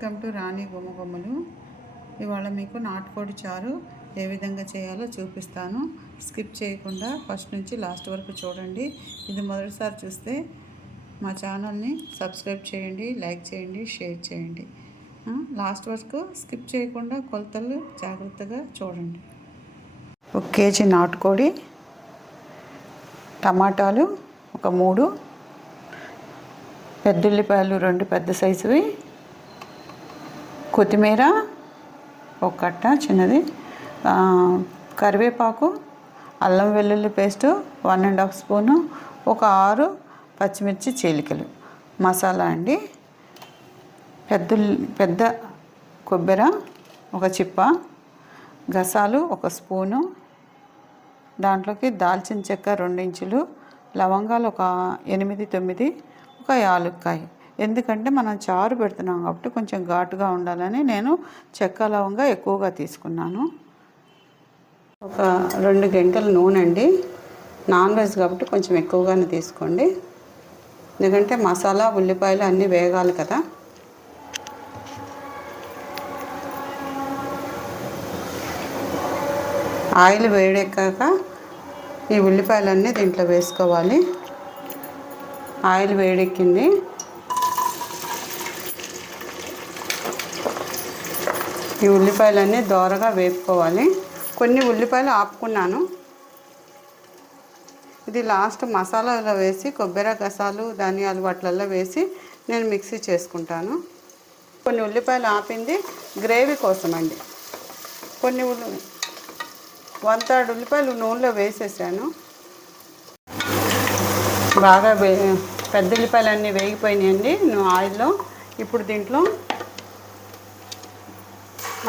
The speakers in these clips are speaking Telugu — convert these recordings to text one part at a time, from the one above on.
వెల్కమ్ టు రాణి గుమ్మగుమ్మలు ఇవాళ మీకు నాటుకోడి చారు ఏ విధంగా చేయాలో చూపిస్తాను. స్కిప్ చేయకుండా ఫస్ట్ నుంచి లాస్ట్ వరకు చూడండి. ఇది మొదటిసారి చూస్తే మా ఛానల్ని సబ్స్క్రైబ్ చేయండి లైక్ చేయండి షేర్ చేయండి. లాస్ట్ వరకు స్కిప్ చేయకుండా కొలతలు జాగ్రత్తగా చూడండి. ఒక కేజీ నాటుకోడి టమాటాలు ఒక మూడు పెద్దుల్లిపాయలు రెండు పెద్ద సైజువి కొత్తిమీర ఒక కట్ట చిన్నది కరివేపాకు అల్లం వెల్లుల్లి paste one and half spoon ఒక ఆరు పచ్చిమిర్చి చీలికలు. మసాలా అండి. పెద్ద పెద్ద కొబ్బరి ఒక చిప్ప గసాలు ఒక స్పూను. దాంట్లోకి దాల్చిన చెక్క రెండించులు లవంగాలు ఒక ఎనిమిది తొమ్మిది ఒక యాలుక్కాయ. ఎందుకంటే మనం చారు పెడుతున్నాం కాబట్టి కొంచెం ఘాటుగా ఉండాలని నేను చెక్క లవంగా ఎక్కువగా తీసుకున్నాను. ఒక రెండు గంటల నూనె అండి. నాన్ వెజ్ కాబట్టి కొంచెం ఎక్కువగానే తీసుకోండి. ఎందుకంటే మసాలా ఉల్లిపాయలు అన్నీ వేగాలి కదా. ఆయిల్ వేడెక్కాక ఈ ఉల్లిపాయలన్నీ దీంట్లో వేసుకోవాలి. ఆయిల్ వేడెక్కింది. ఈ ఉల్లిపాయలన్నీ దోరగా వేపుకోవాలి. కొన్ని ఉల్లిపాయలు ఆపుకున్నాను. ఇది లాస్ట్ మసాలాలో వేసి కొబ్బరి గసాలు ధనియాలు వాటిలలో వేసి నేను మిక్సీ చేసుకుంటాను. కొన్ని ఉల్లిపాయలు ఆపింది గ్రేవీ కోసం అండి కొన్ని ఉల్లి వన్ థర్డ్ ఉల్లిపాయలు నూనెలో వేసేసాను. బాగా వే పెద్ద ఉల్లిపాయలు అన్నీ వేగిపోయినాయండి. నువ్వు ఆయిల్లో ఇప్పుడు దీంట్లో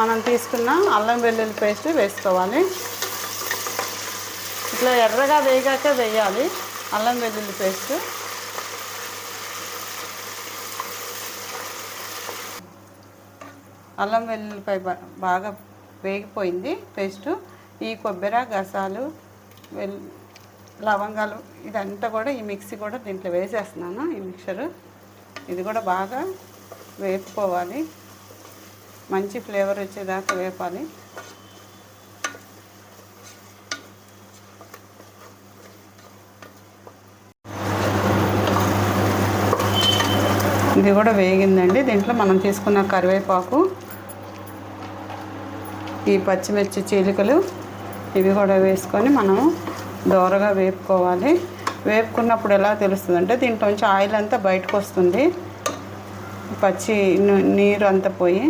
మనం తీసుకున్న అల్లం వెల్లుల్లి పేస్ట్ వేసుకోవాలి. ఇట్లా ఎర్రగా వేగాక వేయాలి అల్లం వెల్లుల్లి పేస్ట్. అల్లం వెల్లుల్లిపై బాగా వేగిపోయింది పేస్ట్. ఈ కొబ్బరి గసాలు వెల్ లవంగాలు ఇదంతా కూడా ఈ మిక్సీ కూడా దీంట్లో వేసేస్తున్నాను ఈ మిక్సరు. ఇది కూడా బాగా వేపుకోవాలి. మంచి ఫ్లేవర్ వచ్చేదాకా వేపాలి. ఇది కూడా వేగిందండి. దీంట్లో మనం తీసుకున్న కరివేపాకు ఈ పచ్చిమిర్చి చీలికలు ఇవి కూడా వేసుకొని మనం దోరగా వేపుకోవాలి. వేపుకున్నప్పుడు ఎలా తెలుస్తుంది అంటే దీంట్లోంచి ఆయిల్ అంతా బయటకు వస్తుంది. పచ్చి నీరు అంతా పోయి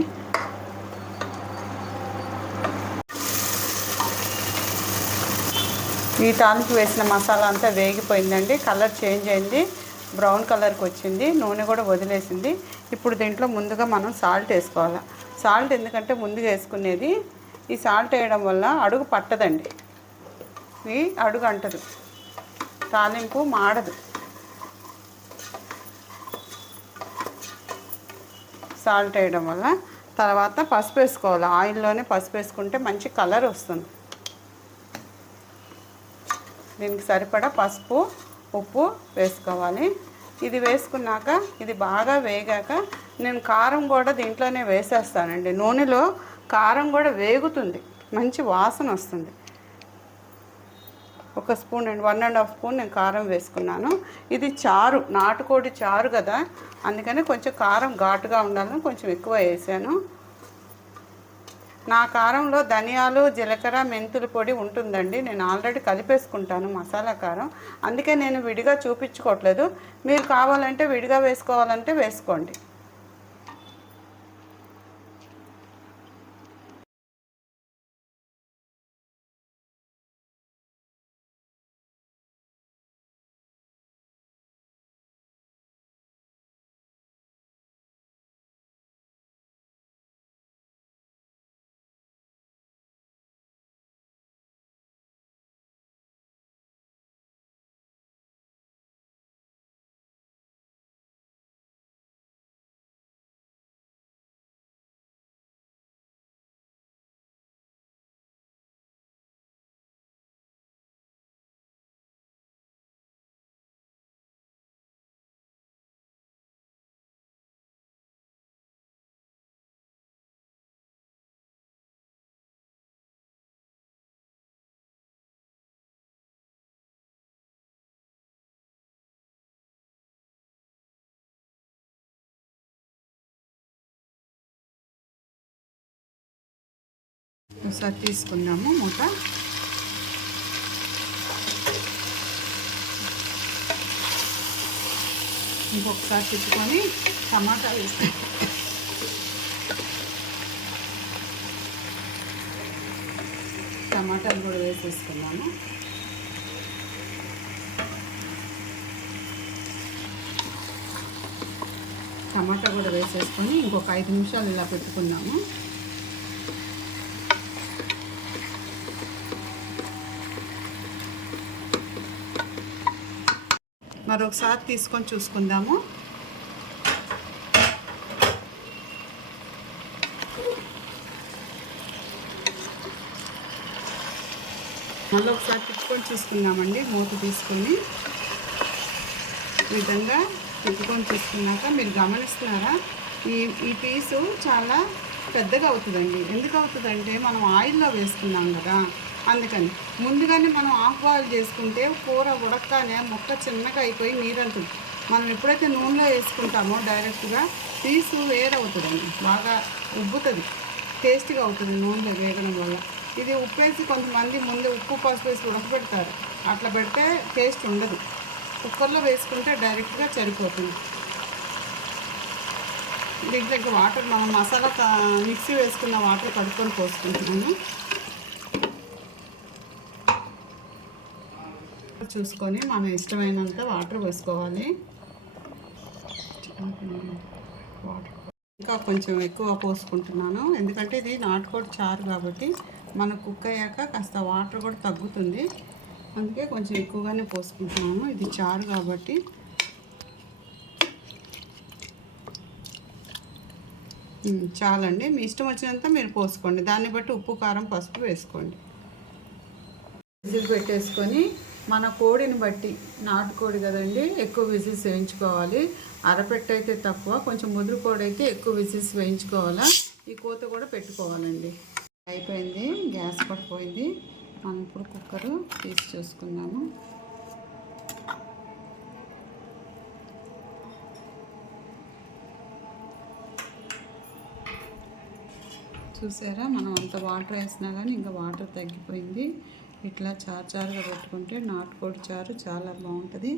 ఈ టానికి వేసిన మసాలా అంతా వేగిపోయిందండి. కలర్ చేంజ్ అయింది. బ్రౌన్ కలర్కి వచ్చింది. నూనె కూడా వదిలేసింది. ఇప్పుడు దీంట్లో ముందుగా మనం సాల్ట్ వేసుకోవాలి. సాల్ట్ ఎందుకంటే ముందుగా వేసుకునేది. ఈ సాల్ట్ వేయడం వల్ల అడుగు పట్టదండి. ఈ అడుగు అంటదు. తాలింపు మాడదు. సాల్ట్ వేయడం వల్ల తర్వాత పసుపు వేసుకోవాలి. ఆయిల్లోనే పసుపు వేసుకుంటే మంచి కలర్ వస్తుంది. దీనికి సరిపడా పసుపు ఉప్పు వేసుకోవాలి. ఇది వేసుకున్నాక ఇది బాగా వేగాక నేను కారం కూడా దీంట్లోనే వేసేస్తానండి. నూనెలో కారం కూడా వేగుతుంది. మంచి వాసన వస్తుంది. ఒక spoon and one and half spoon నేను కారం వేసుకున్నాను. ఇది చారు నాటుకోడి చారు కదా. అందుకని కొంచెం కారం ఘాటుగా ఉండాలని కొంచెం ఎక్కువ వేసాను. నా కారంలో ధనియాలు జీలకర్ర మెంతుల పొడి ఉంటుందండి. నేను ఆల్రెడీ కలిపేసుకుంటాను మసాలా కారం. అందుకే నేను విడిగా చూపించుకోవట్లేదు. మీరు కావాలంటే విడిగా వేసుకోవాలంటే వేసుకోండి. ఒకసారి తీసుకుందాము మూట ఇంకొకసారి తిప్పుకొని టమాటా వేస్తాం. టమాటాలు కూడా వేసేసుకున్నాము. టమాటా కూడా వేసేసుకొని ఇంకొక ఐదు నిమిషాలు ఇలా పెట్టుకున్నాము మరొకసారి తీసుకొని చూసుకుందాము. మళ్ళీ ఒకసారి తిప్పుకొని చూసుకున్నామండి మూత తీసుకొని. విధంగా తిప్పుకొని చూసుకున్నాక మీరు గమనిస్తున్నారా? ఈ ఈ పీసు చాలా పెద్దగా అవుతుందండి. ఎందుకు అవుతుందంటే మనం ఆయిల్లో వేసుకున్నాం కదా. అందుకని ముందుగానే మనం ఆఫ్ బాయిల్ చేసుకుంటే కూర ఉడకగానే ముక్క చిన్నగా అయిపోయి నీరంతుంది. మనం ఎప్పుడైతే నూనెలో వేసుకుంటామో డైరెక్ట్గా పీసు వేరవుతుందండి. బాగా ఉబ్బుతుంది. టేస్ట్గా అవుతుంది నూనెలో వేగడం వల్ల. ఇది ఉప్పేసి కొంతమంది ముందు ఉప్పు పసుపు వేసి ఉడకబెడతారు. అట్లా పెడితే టేస్ట్ ఉండదు. కుక్కర్లో వేసుకుంటే డైరెక్ట్గా సరిపోతుంది. దీంట్లో ఇంకా వాటర్ మనం మసాలా మిక్సీ వేసుకున్న వాటర్ కడుక్కొని పోసుకుంటున్నాము చూసుకొని మన ఇష్టమైనంత వాటర్ పోసుకోవాలి. వాటర్ ఇంకా కొంచెం ఎక్కువ పోసుకుంటున్నాను. ఎందుకంటే ఇది నాటుకోడి చారు కాబట్టి మన కుక్ అయ్యాక కాస్త వాటర్ కూడా తగ్గుతుంది. అందుకే కొంచెం ఎక్కువగానే పోసుకుంటున్నాను. ఇది చారు కాబట్టి. చాలండి. మీ ఇష్టం వచ్చినంత మీరు పోసుకోండి. దాన్ని బట్టి ఉప్పు కారం పసుపు వేసుకోండి. విజిల్ పెట్టేసుకొని మన కోడిని బట్టి నాటుకోడి కదండి ఎక్కువ విజిల్స్ వేయించుకోవాలి. అరపెట్టు అయితే తక్కువ కొంచెం ముదురు కోడి అయితే ఎక్కువ విజిల్స్ వేయించుకోవాలా? ఈ కోత కూడా పెట్టుకోవాలండి. అయిపోయింది గ్యాస్ పడిపోయింది. మనం ఇప్పుడు కుక్కరు తీసి చూసుకున్నాము చూసారా మనం అంత వాటర్ వేసినా కానీ ఇంకా వాటర్ తగ్గిపోయింది. ఇట్లా చారు చారుగా పెట్టుకుంటే నాటుకోడి చారు చాలా బాగుంటుంది.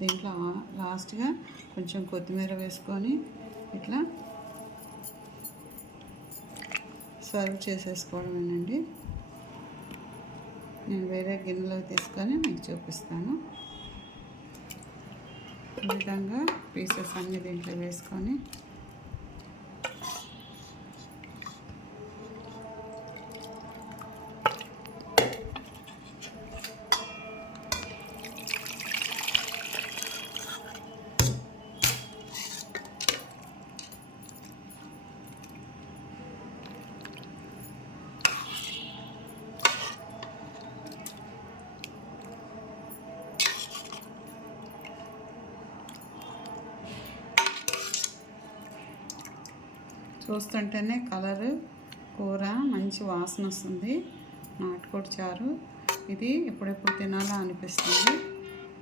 దీంట్లో లాస్ట్గా కొంచెం కొత్తిమీర వేసుకొని ఇట్లా సర్వ్ చేసేసుకోవడమేనండి. నేను వేరే గిన్నెలో తీసుకొని మీకు చూపిస్తాను. ఈ విధంగా పీసెస్ అన్నీ దీంట్లో వేసుకొని చూస్తుంటేనే కలరు కూర మంచి వాసన వస్తుంది. నాటుకోడి చారు. ఇది ఎప్పుడెప్పుడు తినాలా అనిపిస్తుంది.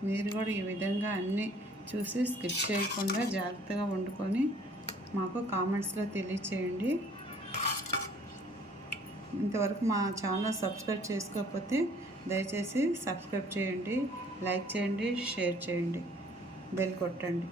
మీరు కూడా ఈ విధంగా అన్నీ చూసి స్కిప్ చేయకుండా జాగ్రత్తగా వండుకొని మాకు కామెంట్స్లో తెలియచేయండి. ఇంతవరకు మా ఛానల్ సబ్స్క్రైబ్ చేసుకోకపోతే దయచేసి సబ్స్క్రైబ్ చేయండి లైక్ చేయండి షేర్ చేయండి బెల్ కొట్టండి.